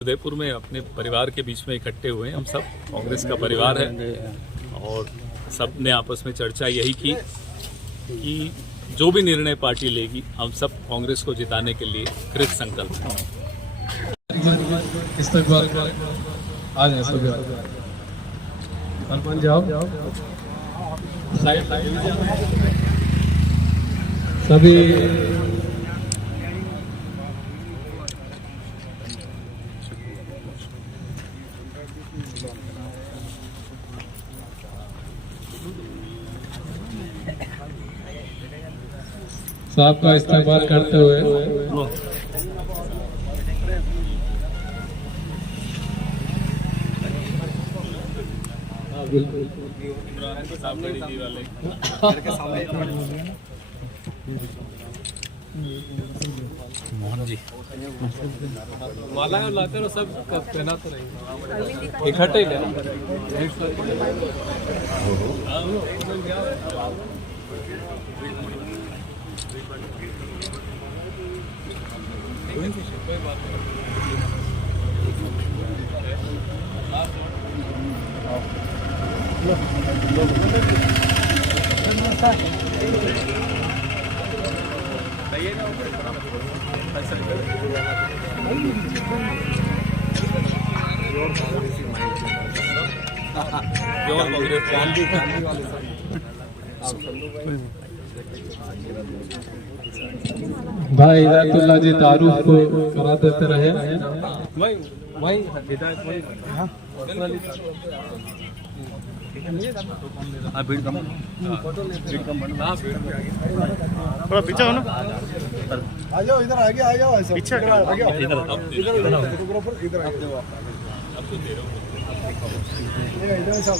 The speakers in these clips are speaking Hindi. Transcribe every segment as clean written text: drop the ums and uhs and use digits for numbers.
उदयपुर में अपने परिवार के बीच में इकट्ठे हुए हैं। हम सब कांग्रेस का परिवार है और सब ने आपस में चर्चा यही की कि जो भी निर्णय पार्टी लेगी हम सब कांग्रेस को जिताने के लिए कृत संकल्प हैं। सभी साहब का इस्तेमाल करते हुए मोहन जी माला लाते हो सब पहना तो नहीं इकट्ठे भाई हिदायतुल्लाह जी तारुफ को करा देते रहे वही हिदायत वही थोड़ा पीछे हो ना, आ जाओ इधर आगे आ जाओ ऐसा पीछे इधर इधर सब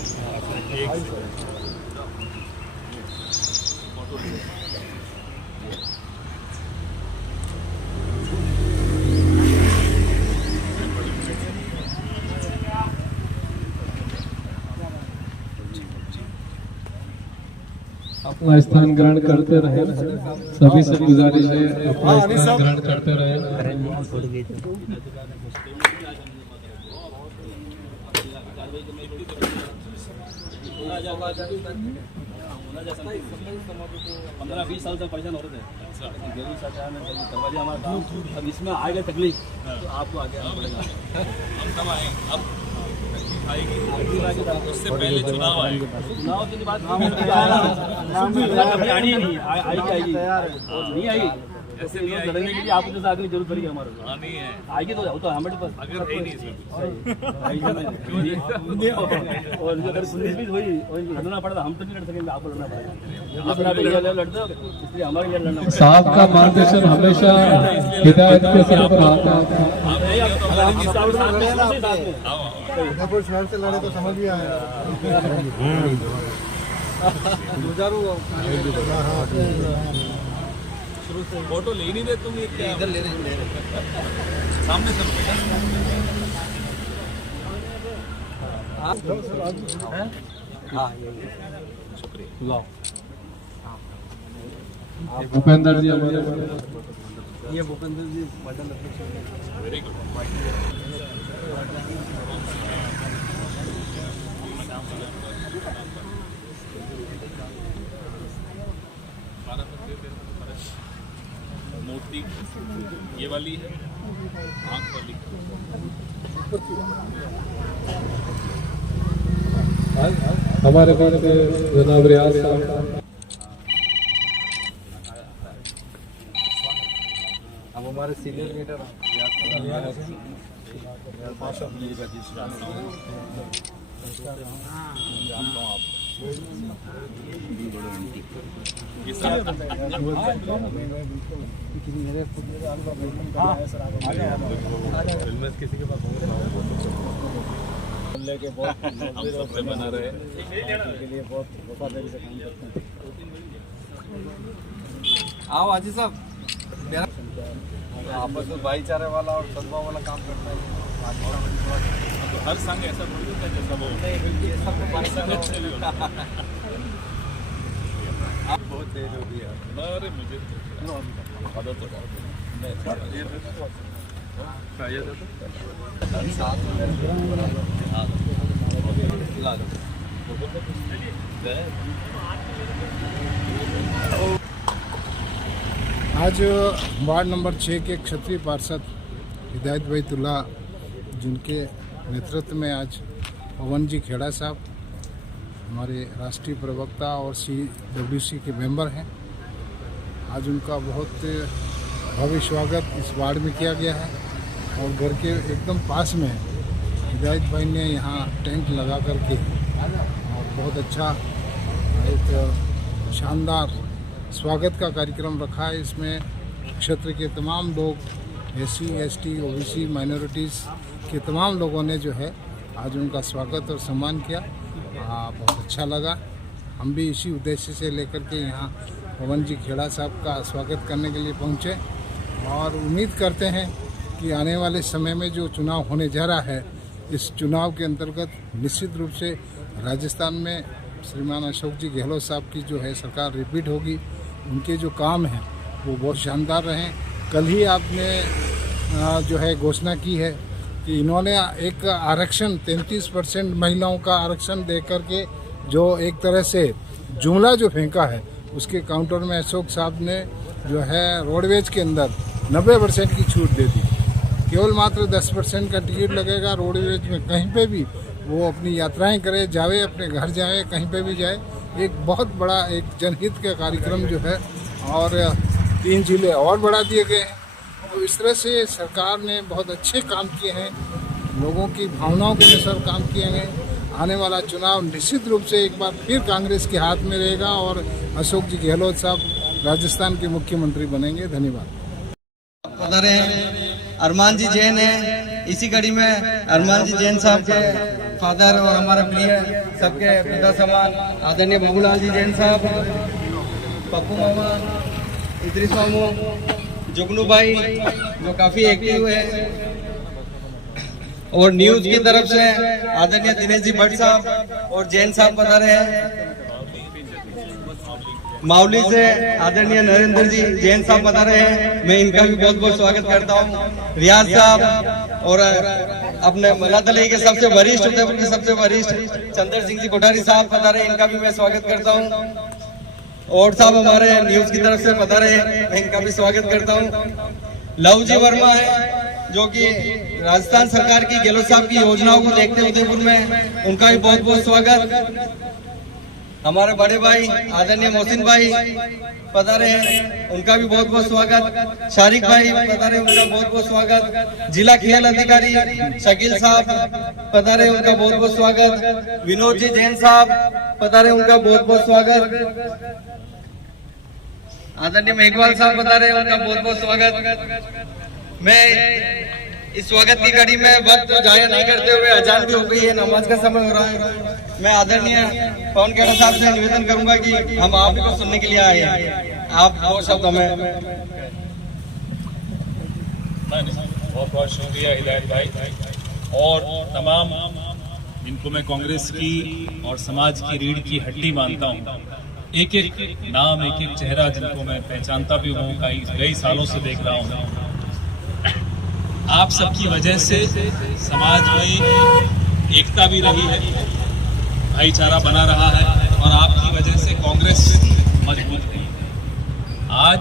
अपना स्थान ग्रहण करते रहे। सभी से गुजारिश है अपना स्थान ग्रहण करते रहे। पंद्रह 20 साल से परेशान हो रहे थे। दरवाजा हमारा था, अब इसमें आ गए तकलीफ तो आपको आगे आना पड़ेगा। हम कब आए? अब उससे पहले चुनाव आएगा। चुनाव के बाद आनी नहीं आएगी नहीं आई ऐसे नहीं लड़ने के लिए आपको जैसे आगे जरूरत पड़ेगी हमारे नहीं है, आएगी तो होता है हमारे पास अगर है नहीं सर और अगर पुलिस भी हुई और लड़ना पड़ता हम तो नहीं लड़ सकेंगे, आपको लड़ना पड़ेगा। आप लड़ते इसलिए हमारे लिए लड़ना पड़ेगा। साहब का मार्गदर्शन हमेशा हिदायत के सिर पर आता है। उदयपुर शहर से लड़े तो समझ भी आया। फोटो ले नहीं दे तुम, ये क्या इधर ले रहे सामने से लाओ भूपेंद्र जी हमारे ये भूपेंद्र जी मंडल अध्यक्ष वेरी गुड। मूर्ति ये वाली है, आँख वाली हमारे पास जनाब रियाज साहब अब हमारे सीनियर लीडर किसी के पास के बहुत हम सबसे बना रहे के लिए बहुत वफादारी से काम करते हैं। आओ हाजी साहब, आपस में भाईचारे वाला और सद्भाव वाला काम करता है। हर संघ ऐसा थोड़ी होता है जैसा वो बहुत तेज हो गया। अरे मुझे आदत तो आज वार्ड नंबर 6 के क्षत्रिय पार्षद हिदायत भाई तुल्ला जिनके नेतृत्व में आज पवन जी खेड़ा साहब हमारे राष्ट्रीय प्रवक्ता और CWC के मेंबर हैं, आज उनका बहुत भव्य स्वागत इस वार्ड में किया गया है और घर के एकदम पास में हिदायत भाई ने यहाँ टेंट लगा करके और बहुत अच्छा एक शानदार स्वागत का कार्यक्रम रखा है। इसमें क्षेत्र के तमाम लोग SC ST OBC माइनॉरिटीज़ के तमाम लोगों ने जो है आज उनका स्वागत और सम्मान किया। बहुत अच्छा लगा। हम भी इसी उद्देश्य से लेकर के यहाँ पवन जी खेड़ा साहब का स्वागत करने के लिए पहुँचे और उम्मीद करते हैं कि आने वाले समय में जो चुनाव होने जा रहा है, इस चुनाव के अंतर्गत निश्चित रूप से राजस्थान में श्रीमान अशोक जी गहलोत साहब की जो है सरकार रिपीट होगी। उनके जो काम हैं वो बहुत शानदार रहें। कल ही आपने जो है घोषणा की है कि इन्होंने एक आरक्षण 33% महिलाओं का आरक्षण दे करके जो एक तरह से जुमला जो फेंका है, उसके काउंटर में अशोक साहब ने जो है रोडवेज के अंदर 90% की छूट दे दी। केवल मात्र 10% का टिकट लगेगा रोडवेज में, कहीं पे भी वो अपनी यात्राएं करे, जावे, अपने घर जाए, कहीं पे भी जाए। एक बहुत बड़ा एक जनहित का कार्यक्रम जो है और 3 जिले और बढ़ा दिए गए हैं। तो इस तरह से सरकार ने बहुत अच्छे काम किए हैं, लोगों की भावनाओं के अनुसार काम किए हैं। आने वाला चुनाव निश्चित रूप से एक बार फिर कांग्रेस के हाथ में रहेगा और अशोक जी गहलोत साहब राजस्थान के मुख्यमंत्री बनेंगे। धन्यवाद। पधारे हैं अरमान जी जैन है। इसी कड़ी में अरमान जी जैन साहब के फादर और हमारे प्रिय सबके पिता समान आदरणीय बबूलाल जी जैन साहब, पप्पू मामा, इद्रिस मामू, जुगनू भाई जो काफी एक्टिव है, और न्यूज की तरफ से आदरणीय दिनेश जी भट्ट साहब और जैन साहब पधारे हैं। मावली से आदरणीय नरेंद्र जी जैन साहब पधारे हैं, मैं इनका भी बहुत बहुत स्वागत करता हूँ। रियाज साहब और अपने मलातली के सबसे वरिष्ठ उदयपुर के सबसे वरिष्ठ चंद्र सिंह जी कोठारी साहब पधारे, इनका भी मैं स्वागत करता हूँ। और साहब हमारे न्यूज की तरफ से पधारे हैं, मैं इनका भी स्वागत करता हूँ। लव जी वर्मा है जो कि राजस्थान सरकार की गहलोत साहब की योजनाओं को देखते हुए उदयपुर में, उनका भी बहुत बहुत स्वागत। हमारे बड़े भाई आदरणीय मोहसिन भाई पधारे हैं, उनका भी बहुत बहुत स्वागत। शारिक भाई पधारे, उनका बहुत बहुत स्वागत। जिला खेल अधिकारी शकील साहब पधारे, उनका बहुत बहुत स्वागत। विनोद जी जैन साहब पधारे, उनका बहुत बहुत स्वागत। आदरणीय मेघवाल साहब पधारे, उनका बहुत बहुत स्वागत। मैं इस स्वागत की कड़ी में वक्त जाया नहीं करते हुए, अजान भी हो गई है, नमाज का समय हो रहा है, मैं आदरणीय पवन खेड़ा साहब से निवेदन करूंगा कि हम आप ही को सुनने के लिए आए हैं। आप दो शब्द हमें। बहुत बहुत शुक्रिया हिदायत भाई और तमाम जिनको मैं कांग्रेस की और समाज की रीढ़ की हड्डी मानता हूँ। एक एक नाम, एक एक चेहरा जिनको मैं पहचानता भी हूँ, कई सालों से देख रहा हूँ। आप सबकी वजह से समाज में एकता भी रही है, भाईचारा बना रहा है और आपकी वजह से कांग्रेस मजबूत है। आज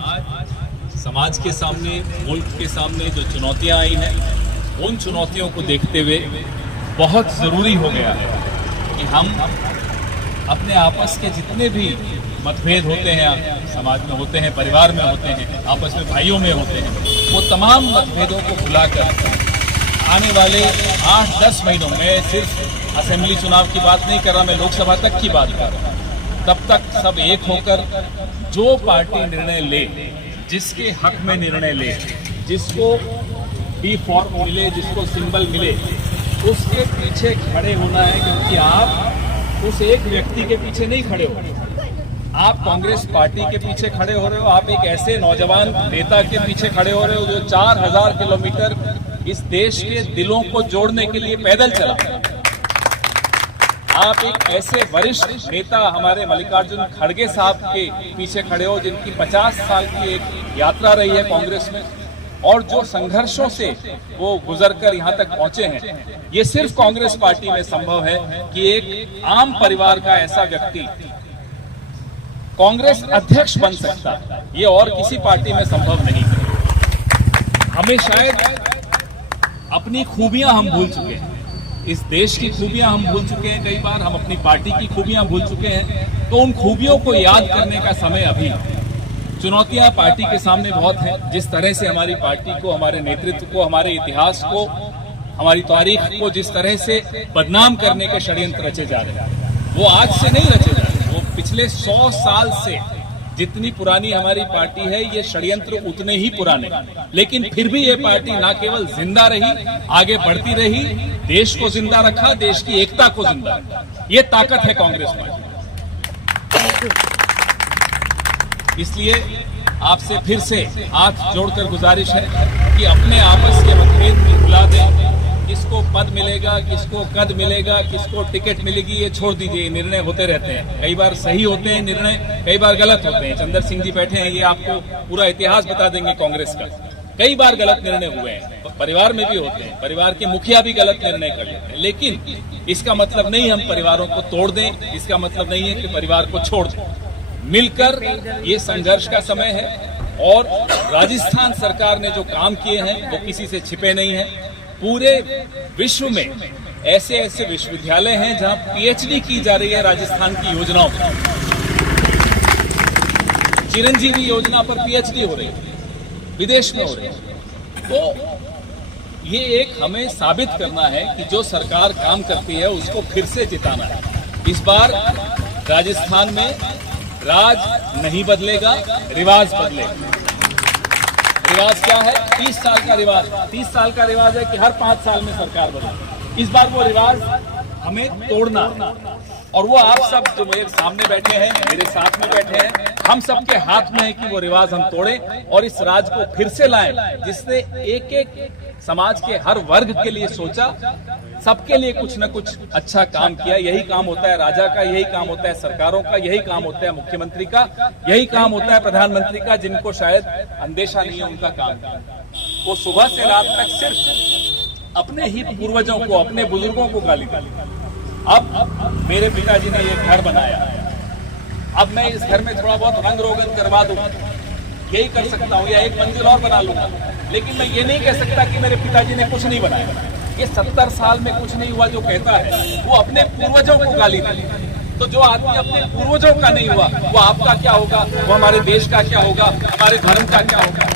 समाज के सामने, मुल्क के सामने जो चुनौतियां आई हैं, उन चुनौतियों को देखते हुए बहुत ज़रूरी हो गया है कि हम अपने आपस के जितने भी मतभेद होते हैं, समाज में होते हैं, परिवार में होते हैं, आपस में भाइयों में होते हैं, वो तमाम मतभेदों को भुलाकर आने वाले 8-10 महीनों में, सिर्फ असेंबली चुनाव की बात नहीं कर रहा, मैं लोकसभा तक की बात कर रहा हूँ, तब तक सब एक होकर जो पार्टी निर्णय ले, जिसके हक में निर्णय ले, जिसको बी फॉर्म मिले, जिसको सिंबल मिले, उसके पीछे खड़े होना है। क्योंकि आप उस एक व्यक्ति के पीछे नहीं खड़े हो, आप कांग्रेस पार्टी के पीछे खड़े हो रहे हो। आप एक ऐसे नौजवान नेता के पीछे खड़े हो रहे हो जो 4000 किलोमीटर इस देश के दिलों को जोड़ने के लिए पैदल चला। आप एक ऐसे वरिष्ठ नेता हमारे मल्लिकार्जुन खड़गे साहब के पीछे खड़े हो जिनकी 50 साल की एक यात्रा रही है कांग्रेस में, और जो संघर्षों से वो गुजरकर यहाँ तक पहुंचे हैं, ये सिर्फ कांग्रेस पार्टी में संभव है कि एक आम परिवार का ऐसा व्यक्ति कांग्रेस अध्यक्ष बन सकता है। ये और किसी पार्टी में संभव नहीं है। हमें शायद अपनी खूबियां हम भूल चुके हैं, इस देश की खूबियां हम भूल चुके हैं, कई बार हम अपनी पार्टी की खूबियां भूल चुके हैं। तो उन खूबियों को याद करने का समय अभी। चुनौतियां पार्टी के सामने बहुत हैं। जिस तरह से हमारी पार्टी को, हमारे नेतृत्व को, हमारे इतिहास को, हमारी तारीख को जिस तरह से बदनाम करने के षड्यंत्र रचे जा रहे हैं, वो आज से नहीं रचे जा रहे, वो पिछले 100 साल से जितनी पुरानी हमारी पार्टी है, ये षड्यंत्र उतने ही पुराने। लेकिन फिर भी ये पार्टी ना केवल जिंदा रही, आगे बढ़ती रही, देश को जिंदा रखा, देश की एकता को जिंदा रखा। ये ताकत है कांग्रेस पार्टी। इसलिए आपसे फिर से हाथ जोड़कर गुजारिश है कि अपने आपस के मतभेद भी भुला दें। किसको पद मिलेगा, किसको कद मिलेगा, किसको टिकट मिलेगी, ये छोड़ दीजिए। निर्णय होते रहते हैं, कई बार सही होते हैं निर्णय, कई बार गलत होते हैं। चंद्र सिंह जी बैठे हैं, ये आपको पूरा इतिहास बता देंगे कांग्रेस का। कई बार गलत निर्णय हुए हैं, परिवार में भी होते हैं, परिवार के मुखिया भी गलत निर्णय कर लेते हैं। लेकिन इसका मतलब नहीं हम परिवारों को तोड़ दें, इसका मतलब नहीं है कि परिवार को छोड़ दें। मिलकर ये संघर्ष का समय है। और राजस्थान सरकार ने जो काम किए हैं वो किसी से छिपे नहीं हैं। पूरे विश्व में ऐसे ऐसे विश्वविद्यालय हैं जहां पीएचडी की जा रही है राजस्थान की योजनाओं पर। चिरंजीवी योजना पर पीएचडी हो रही है, विदेश में हो रही है। तो ये एक हमें साबित करना है कि जो सरकार काम करती है उसको फिर से जिताना है। इस बार राजस्थान में राज नहीं बदलेगा, रिवाज बदलेगा। रिवाज क्या है? 30 साल का रिवाज। 30 साल का रिवाज है कि हर 5 साल में सरकार बदले। इस बार वो रिवाज हमें तोड़ना है। और वो आप सब जो मेरे सामने बैठे हैं, मेरे साथ में बैठे हैं, हम सबके हाथ में है कि वो रिवाज हम तोड़ें और इस राज को फिर से लाएं, जिसने एक एक समाज के हर वर्ग के लिए सोचा, सबके लिए कुछ न कुछ अच्छा काम किया। यही काम होता है राजा का, यही काम होता है सरकारों का, यही काम होता है मुख्यमंत्री का, यही काम होता है प्रधानमंत्री का, जिनको शायद अंदेशा नहीं है उनका काम। वो सुबह से रात तक सिर्फ अपने ही पूर्वजों को, अपने बुजुर्गों को गाली दी। अब मेरे पिताजी ने ये घर बनाया, अब मैं इस घर में थोड़ा बहुत रंग रोगन करवा दूं, यही कर सकता हूं, या एक मंजिल और बना लूंगा। लेकिन मैं ये नहीं कह सकता कि मेरे पिताजी ने कुछ नहीं बनाया। ये 70 साल में कुछ नहीं हुआ जो कहता है, वो अपने पूर्वजों को गाली दे। तो जो आदमी अपने पूर्वजों का नहीं हुआ, वो आपका क्या होगा, वो हमारे देश का क्या होगा, हमारे धर्म का क्या होगा।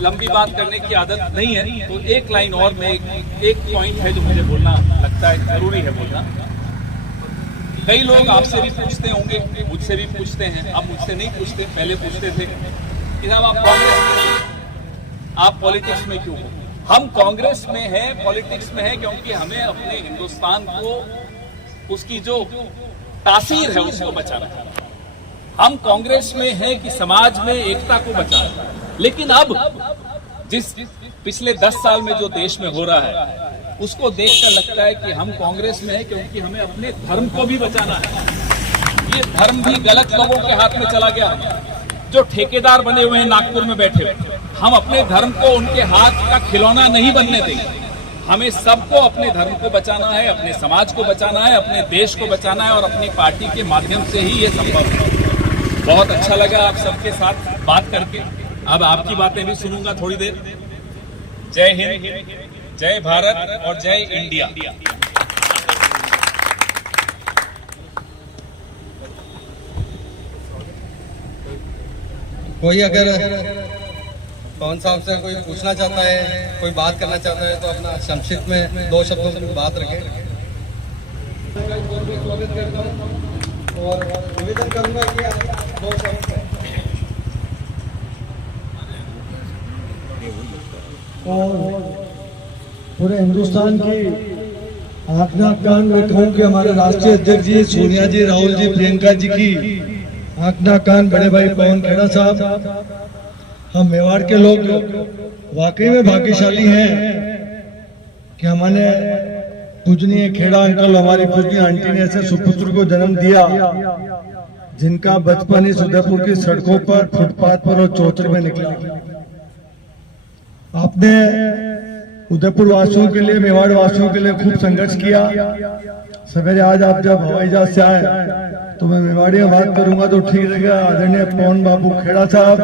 लंबी बात करने की आदत नहीं है, तो एक लाइन और में एक पॉइंट है जो मुझे बोलना लगता है जरूरी है बोलना। कई लोग आपसे भी पूछते होंगे, मुझसे भी पूछते हैं, अब मुझसे नहीं पूछते, पहले पूछते थे कि साहब आप कांग्रेस में, आप पॉलिटिक्स में क्यों हो? हम कांग्रेस में हैं, पॉलिटिक्स में हैं, क्योंकि हमें अपने हिंदुस्तान को, उसकी जो तासीर है उसको बचाना है। हम कांग्रेस में हैं कि समाज में एकता को बचाना। लेकिन अब जिस पिछले 10 साल में जो देश में हो रहा है, उसको देखकर लगता है कि हम कांग्रेस में हैं क्योंकि हमें अपने धर्म को भी बचाना है। ये धर्म भी गलत लोगों के हाथ में चला गया, जो ठेकेदार बने हुए हैं नागपुर में बैठे हुए। हम अपने धर्म को उनके हाथ का खिलौना नहीं बनने देंगे। हमें सबको अपने धर्म को बचाना है, अपने समाज को बचाना है, अपने देश को बचाना है, और अपनी पार्टी के माध्यम से ही ये संभव है। बहुत अच्छा लगा आप सबके साथ बात करके। अब आपकी बातें भी सुनूंगा थोड़ी देर। जय हिंद, जय भारत और जय इंडिया। कोई अगर पवन साहब से कोई पूछना चाहता है, कोई बात करना चाहता है, तो अपना संक्षिप्त में 2 शब्दों में बात रखें। स्वागत करता हूं और निवेदन करूंगा कि आप 2 शब्द और पूरे हिंदुस्तान की आंखना कान में कहूँ कि हमारे राष्ट्रीय अध्यक्ष जी, सोनिया जी, राहुल जी, प्रियंका जी की आंखना कान बड़े भाई पवन खेड़ा साहब, हम मेवाड़ के लोग वाकई में भाग्यशाली हैं कि हमारे पूजनीय खेड़ा अंकल, हमारी पूजनीय आंटी ने ऐसे सुपुत्र को जन्म दिया जिनका बचपन इस उदयपुर की सड़कों पर, फुटपाथ पर और चौतर में निकला। आपने उदयपुर वासियों के लिए, मेवाड़ वासियों के लिए खूब संघर्ष किया। सवेरे आज आप जब हवाई जहाज से आए तो मैं मेवाड़ी में बात करूंगा तो ठीक रहेगा। आदरणीय पवन बाबू खेड़ा साहब,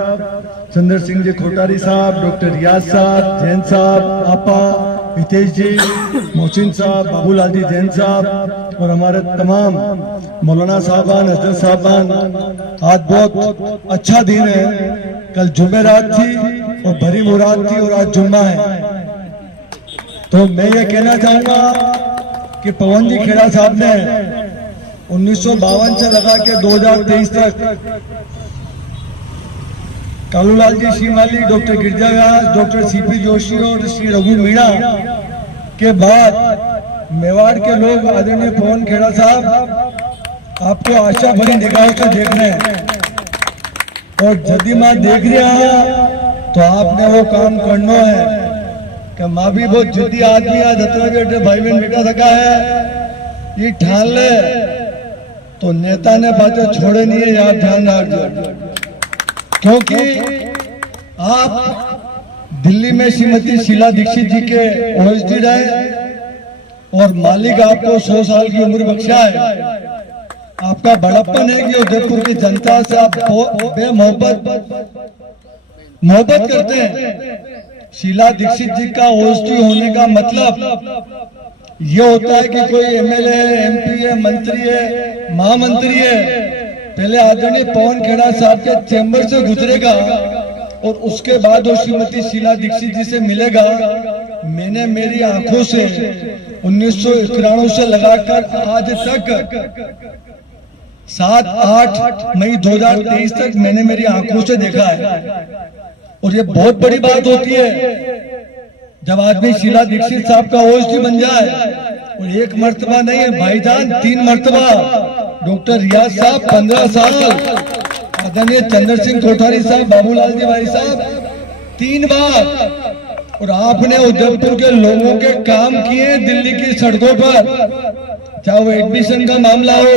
चंद्र सिंह जी कोठारी साहब, डॉक्टर रियाज साहब, जैन साहब, आपा, हितेश जी, मोहसिन साहब, बाबूलाल जी जैन साहब और हमारे तमाम मौलाना साहबान, हजरत साहबान। आज बहुत अच्छा दिन है। कल जुमेरात थी और भरी मुराद थी और आज जुम्मा है। तो मैं ये कहना चाहूंगा कि पवन जी खेड़ा साहब ने 1952 से लगा के 2023 तक कालूलाल जी श्रीमाली, डॉक्टर गिरजा व्यास, डॉक्टर सीपी जोशी और श्री रघु मीणा के बाद मेवाड़ के लोग आदरणीय पवन खेड़ा साहब आपको आशा भरी निगाहों से देख रहे हैं और जदि मां देख रहा तो आपने वो काम करना है कि माँ भी बहुत जिद्दी आदमी आज जतरा बेटे भाई बहन बेटा सका है ये ठान ले तो नेता ने बातें छोड़े नहीं है, आप ध्यान रखो। क्योंकि आप दिल्ली में श्रीमती शीला दीक्षित जी के ओएसडी रहे और मालिक आपको 100 साल की उम्र बख्शा है। आपका बड़प्पन है कि उदयपुर की जनता से आप मोहब्बत करते हैं। शीला दीक्षित जी का ओएसडी होने का मतलब ये होता है कि कोई एमएलए है, एमपी है, मंत्री है, महामंत्री है, पहले आदरणीय पवन खेड़ा साहब के चैम्बर से गुजरेगा और उसके बाद वो श्रीमती शीला दीक्षित जी से मिलेगा। मैंने मेरी आंखों से 1991 से लगाकर आज तक 7-8 मई 2023 तक मैंने मेरी आंखों से देखा है। और ये बहुत बड़ी बात होती है जब आदमी शीला दीक्षित साहब का ओएसडी बन जाए और एक मर्तबा नहीं है भाईजान, 3 मर्तबा। डॉक्टर रियाज साहब 15 साल, आदरणीय चंद्र सिंह कोठारी साहब, बाबूलाल जी भाई साहब 3 बार। और आपने उदयपुर के लोगों के काम किए दिल्ली की सड़कों पर, चाहे वो एडमिशन का मामला हो,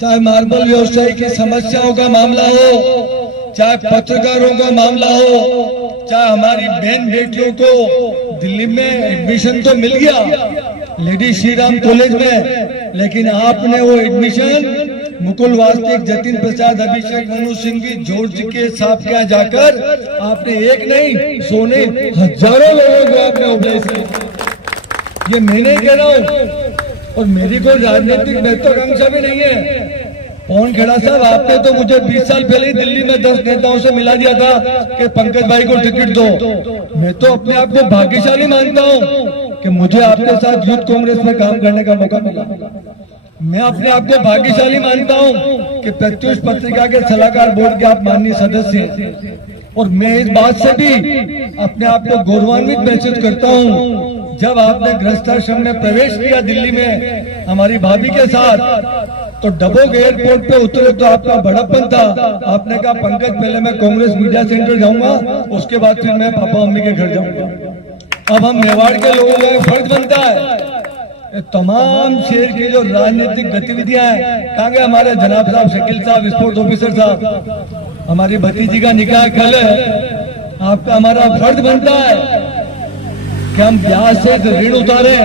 चाहे मार्बल व्यवसाय की समस्याओं का मामला हो, चाहे पत्रकारों का मामला हो, चाहे हमारी बहन बेटियों को दिल्ली में एडमिशन तो मिल गया लेडी श्रीराम कॉलेज में, लेकिन आपने वो एडमिशन मुकुल वास्तिक, जतिन प्रसाद, अभिषेक मनु सिंघवी, जॉर्ज के साहब के यहाँ जाकर आपने एक नहीं 100 नहीं हजारों लोगों को आपने उपलब्ध किया। ये मैं नहीं कह रहा हूँ और मेरी कोई राजनीतिक महत्वाकांक्षा भी नहीं है। पवन खेड़ा साहब, आपने तो मुझे 20 साल पहले ही दिल्ली में 10 नेताओं से मिला दिया था कि पंकज भाई को टिकट दो। मैं तो अपने आप को भाग्यशाली मानता हूँ कि मुझे आपके साथ यूथ कांग्रेस में काम करने का मौका मिला। मैं अपने आप को भाग्यशाली मानता हूँ कि प्रत्युष पत्रिका के सलाहकार बोर्ड के आप माननीय सदस्य हैं और मैं इस बात से भी अपने आप को गौरवान्वित महसूस करता हूँ। जब आपने गृहस्थाश्रम में प्रवेश किया दिल्ली में हमारी भाभी के साथ, तो डबोक एयरपोर्ट पे उतरे तो आपका बड़प्पन था। आपने कहा पंकज पहले मैं कांग्रेस मीडिया सेंटर जाऊंगा, उसके बाद फिर मैं पापा मम्मी के घर जाऊंगा। अब हम मेवाड़ के लोगों का फर्ज बनता है तमाम शहर की जो राजनीतिक गतिविधियां हैं, कहाँ गए हमारे जनाब साहब शकील साहब, स्पोर्ट्स ऑफिसर साहब, हमारी भतीजी का निकाह कल है। आपका हमारा फर्ज बनता है कि हम ब्याज से ऋण उतारे।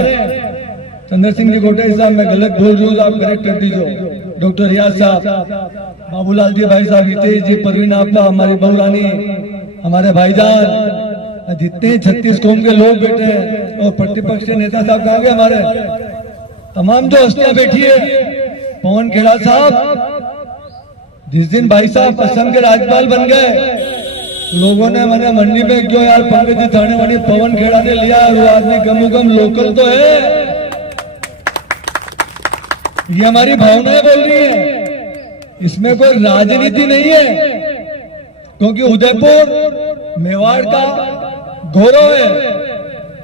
चंद्र सिंह जी कोठारी साहब, मैं गलत बोल रही हूँ, आप करेक्ट कर दीजिए। डॉक्टर रियाज साहब, बाबूलाल जी भाई साहब, हितेश जी, परवीन आपका, हमारी बहू रानी, हमारे भाईजान, जितने 36 कौम के लोग बैठे हैं और प्रतिपक्ष के नेता साहब कहाँ गए हमारे, तमाम जो हस्तियां बैठी है। पवन खेड़ा साहब, जिस दिन भाई साहब असम के राज्यपाल बन गए, लोगों ने मैंने मंडी में क्यों यार पंकज जी थाने वाली पवन खेड़ा ने लिया, वो आदमी गम लोकल तो है। ये हमारी भावनाएं बोल रही है, इसमें कोई राजनीति नहीं है, क्योंकि उदयपुर मेवाड़ का गौरव है।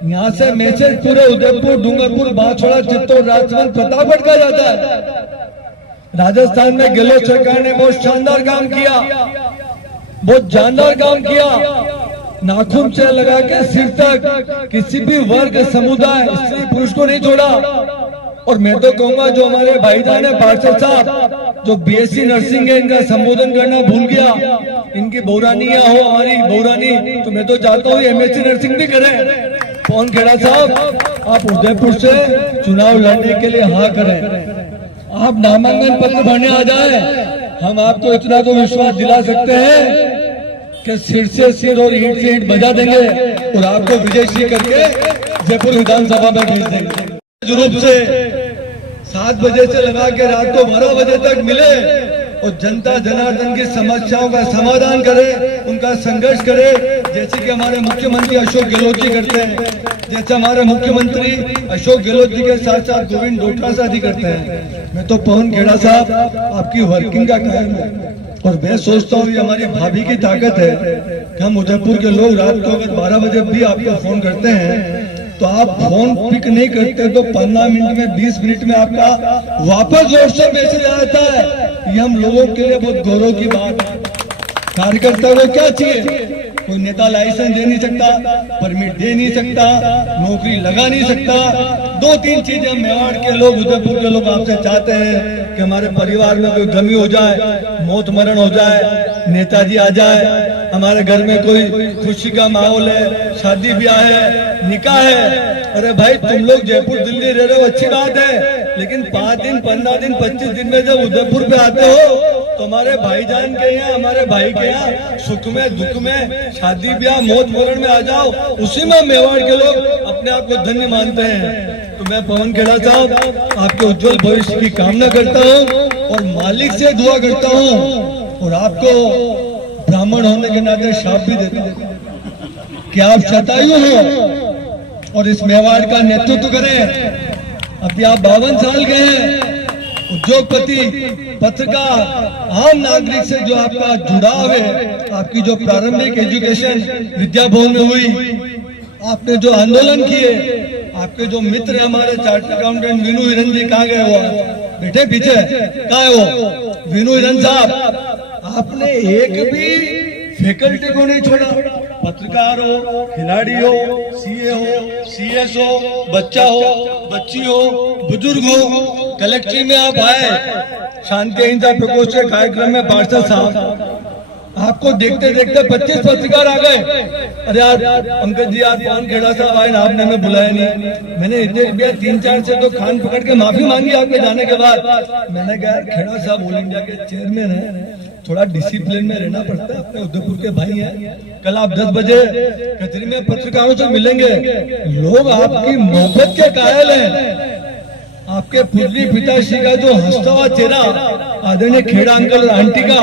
यहाँ से मैसेज पूरे उदयपुर, डूंगरपुर, बांसवाड़ा, चित्तौड़, राजसमंद, प्रतापगढ़ का जाता है। राजस्थान में गहलोत सरकार ने बहुत शानदार काम किया, बहुत जानदार काम किया। नाखून से लगा के सिर तक किसी भी वर्ग, समुदाय, स्त्री पुरुष को नहीं छोड़ा। और मैं तो कहूंगा जो हमारे भाईजान है पार्षद साहब, जो बीएससी नर्सिंग है, इनका संबोधन करना भूल गया। इनकी बहुरानियां हो, हमारी बहुरानी, तो मैं तो चाहता हूँ MSc नर्सिंग भी करें। पवन खेड़ा साहब, आप उदयपुर से चुनाव लड़ने के लिए हाँ करें। आप नामांकन पत्र भरने आ जाए, हम आपको इतना तो विश्वास दिला सकते हैं कि सिर से सिर और ईंट से ईंट बजा देंगे और आपको विजयश्री करके जयपुर विधानसभा में भेज देंगे। रूप से 7 बजे से लगा के रात को 12 बजे तक मिले और जनता जनार्दन की समस्याओं का समाधान करे, उनका संघर्ष करे, जैसे कि हमारे मुख्यमंत्री अशोक गहलोत जी करते हैं, जैसे हमारे मुख्यमंत्री अशोक गहलोत जी के साथ साथ गोविंद डोटासरा जी करते हैं। मैं तो पवन खेड़ा साहब आपकी वर्किंग का कायम हूँ और मैं सोचता हूँ ये हमारी भाभी की ताकत है कि हम उदयपुर के लोग रात को अगर 12 बजे भी आपको फोन करते हैं तो आप फोन पिक नहीं करते तो 15 मिनट में 20 मिनट में आपका वापस व्हाट्सएप मैसेज आता है। ये हम लोगों के लिए बहुत गौरव की बात है। कार्यकर्ता को क्या चाहिए? कोई नेता लाइसेंस दे नहीं सकता, परमिट दे नहीं सकता, नौकरी लगा नहीं सकता। 2-3 चीजें हम मेवाड़ के लोग, उदयपुर के लोग आपसे चाहते हैं कि हमारे परिवार में कोई गमी हो जाए, मौत मरण हो जाए, नेताजी आ जाए, हमारे घर में कोई खुशी का माहौल है, शादी ब्याह है, निकाह है। अरे भाई, तुम लोग जयपुर दिल्ली रह रहे हो, अच्छी बात है, लेकिन 5 दिन 15 दिन 25 दिन में जब उदयपुर पे आते हो तो हमारे भाईजान के यहाँ, हमारे भाई के यहाँ सुख में दुख में, शादी ब्याह मौत मरण में आ जाओ, उसी में मेवाड़ के लोग अपने आप को धन्य मानते हैं। तो मैं पवन खेड़ा साहब आपके उज्जवल भविष्य की कामना करता हूँ और मालिक से दुआ करता हूँ और आपको ब्राह्मण होने के नाते शाप भी देता हूँ कि आप शतायु हो और इस मेवाड़ का नेतृत्व करें। अभी आप 52 साल के हैं, उद्योगपति, पत्रकार, आम नागरिक से जो आपका जुड़ाव है, आपकी जो प्रारंभिक एजुकेशन विद्या भवन में हुई, आपने जो आंदोलन किए, आपके जो मित्र हमारे चार्टर्ड अकाउंटेंट विनू हिरन जी, कहाँ गए वो? बेटे पीछे कहाँ है वो विनू हिरन साहब? आपने एक भी फैकल्टी को नहीं छोड़ा, पत्रकार हो, खिलाड़ी हो, सीए हो, सीएस हो, बच्चा हो, बच्ची हो, बुजुर्ग हो, कलेक्ट्री में आप आए, शांति अहिंसा प्रकोष्ठ के कार्यक्रम में पार्षद साहब, आपको देखते देखते 25 पत्रकार आ गए। अरे यार पंकज जी, आप पवन खेड़ा साहब आए, आपने हमें बुलाया नहीं। मैंने इतने 3-4 से तो खान पकड़ के माफी मांगी आपके जाने के बाद। मैंने कहा खेड़ा साहब ऑल इंडिया के चेयरमैन है, थोड़ा डिसिप्लिन में रहना पड़ता है, अपने उदयपुर के भाई हैं। कल आप 10 बजे कचहरी में पत्रकारों से मिलेंगे, लोग आपकी मोहब्बत के कायल हैं। आपके पूजनीय पिताश्री का जो हंसता हुआ चेहरा, आदरणीय खेड़ा अंकल आंटी का,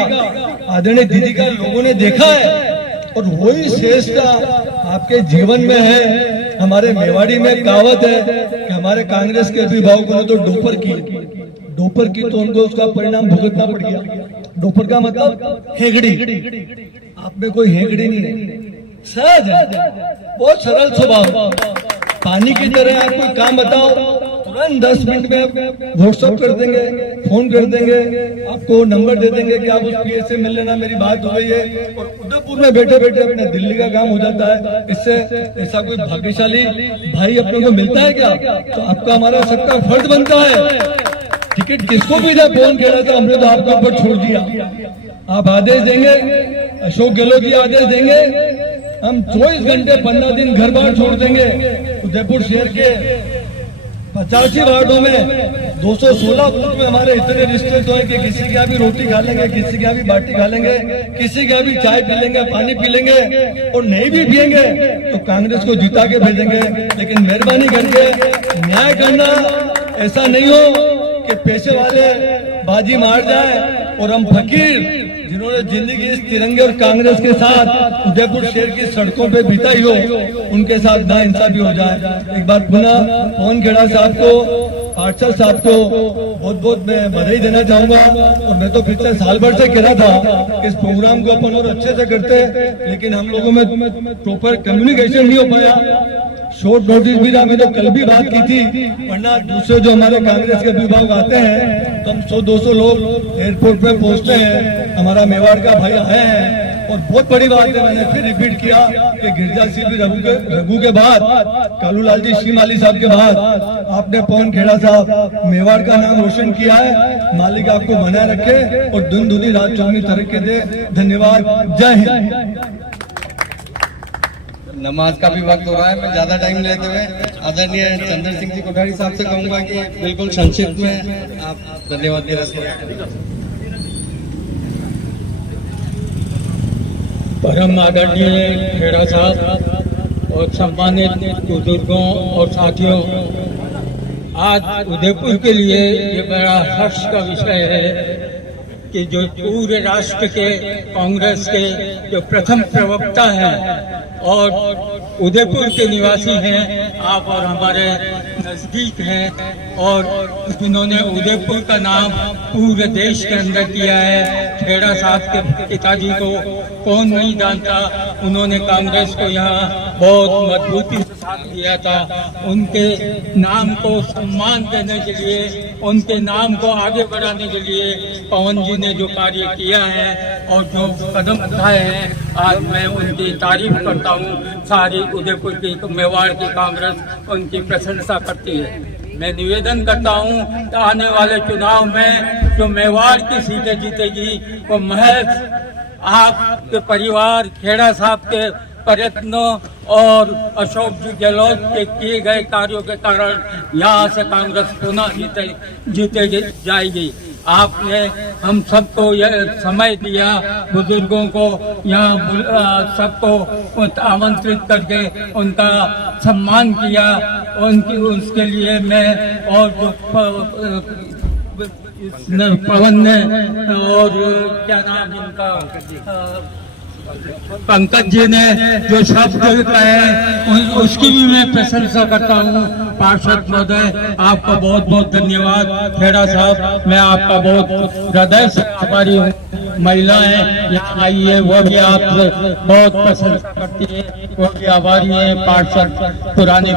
आदरणीय दीदी का लोगों ने देखा है और वही श्रेष्ठता आपके जीवन में है। हमारे मेवाड़ी में कहावत है कि हमारे कांग्रेस के अभिभावकों ने तो डोपर की तो उनको उसका परिणाम भुगतना पड़ गया। डोपर का मतलब हेगड़ी, आप में कोई हेगड़ी नहीं है, सहज है, बहुत सरल स्वभाव, पानी की तरह। आप कोई काम बताओ, तुरंत 10 मिनट में व्हाट्सएप कर देंगे, फोन कर देंगे, आपको नंबर दे देंगे कि आप उस पीए से मिल लेना, मेरी बात हो गई है, और उदयपुर में बैठे बैठे अपने दिल्ली का काम हो जाता है। इससे ऐसा कोई भाग्यशाली भाई अपने को मिलता है क्या? तो आपका हमारा सबका फर्ज बनता है, टिकट किसको भी जाए पवन खेड़ा था, हमने तो आपके ऊपर छोड़ दिया। आप आदेश देंगे, अशोक गहलोत जी आदेश देंगे, हम 24 घंटे 15 दिन घर बार छोड़ देंगे। उदयपुर शहर के 85 वार्डों में 216 बूथ में हमारे इतने रिश्ते तो है कि किसी के यहाँ भी रोटी खा लेंगे, किसी के यहाँ भी बाटी खा लेंगे, किसी के यहाँ भी चाय पी लेंगे, पानी पी लेंगे, और नहीं भी पियेंगे तो कांग्रेस को जिता के भेजेंगे। लेकिन मेहरबानी करके न्याय करना, ऐसा नहीं हो कि पैसे वाले बाजी मार जाए और हम फकीर जिन्होंने जिंदगी इस तिरंगे और कांग्रेस के साथ उदयपुर शहर की सड़कों पे बिताई हो, उनके साथ नाइंसाफी हो जाए। एक बार पुनः पवन खेड़ा साहब को, पार्षद साहब को बहुत बहुत मैं बधाई देना चाहूंगा। और मैं तो पिछले साल भर से कह रहा था इस प्रोग्राम को अपन और अच्छे से करते, लेकिन हम लोगों में प्रॉपर कम्युनिकेशन नहीं हो पाया। शॉर्ट नोटिस भी था, मैं तो कल भी बात की थी, वरना दूसरे जो हमारे कांग्रेस के अभिभावक आते हैं तो हम 100-200 लोग एयरपोर्ट पे पहुंचते हैं, हमारा मेवाड़ का भाई आए हैं और बहुत बड़ी बात है, मैंने फिर रिपीट किया कि गिरजा सिंह भी रघु के बाद, कालूलाल जी श्रीमाली साहब के बाद आपने पवन खेड़ा साहब मेवाड़ का नाम रोशन किया है। मालिक आपको बनाए रखे और दिन दुनी रात चौगनी तरक्की दे। धन्यवाद। जय हिंद। नमाज का भी वक्त हो रहा है, मैं ज्यादा टाइम लेते हुए आदरणीय चंद्र सिंह जी कोठारी साहब से कहूंगा कि बिल्कुल संक्षिप्त में आप धन्यवाद दे रहे हैं। परम आदरणीय खेड़ा साहब और सम्मानित बुजुर्गों और साथियों, आज उदयपुर के लिए ये बड़ा हर्ष का विषय है कि जो पूरे राष्ट्र के कांग्रेस के जो प्रथम प्रवक्ता हैं और उदयपुर के निवासी हैं, आप और हमारे नजदीक हैं और जिन्होंने उदयपुर का नाम पूरे देश के अंदर किया है। खेड़ा साहब के पिताजी को कौन नहीं जानता, उन्होंने कांग्रेस को यहाँ बहुत मजबूती से साथ दिया था। उनके नाम को सम्मान देने के लिए, उनके नाम को आगे बढ़ाने के लिए पवन जी ने जो कार्य किया है और जो कदम उठाए हैं, आज मैं उनकी तारीफ करता हूँ। सारी उदयपुर की मेवाड़ की कांग्रेस उनकी प्रशंसा करती है। मैं निवेदन करता हूँ कि आने वाले चुनाव में जो मेवाड़ की सीटें जीतेगी वो महज आपके परिवार खेड़ा साहब के प्रयत्नों और अशोक जी गहलोत के किए गए कार्यों के कारण यहाँ से कांग्रेस पुनः जीते जाएगी। आपने हम सबको यह समय दिया, बुजुर्गों को यहाँ सबको आमंत्रित करके उनका सम्मान किया। उसके लिए मैं और जो पवन ने और क्या नाम इनका पंकज जी ने जो शब्द कहे उसकी भी मैं प्रशंसा करता हूँ। पार्षद महोदय, आपका बहुत बहुत धन्यवाद। खेड़ा साहब, मैं आपका बहुत हृदय से आभारी हूँ। महिलाएं यहाँ आई है, वो भी आपसे बहुत प्रशंसा करती है, वो भी आभारी है। पार्षद पुराने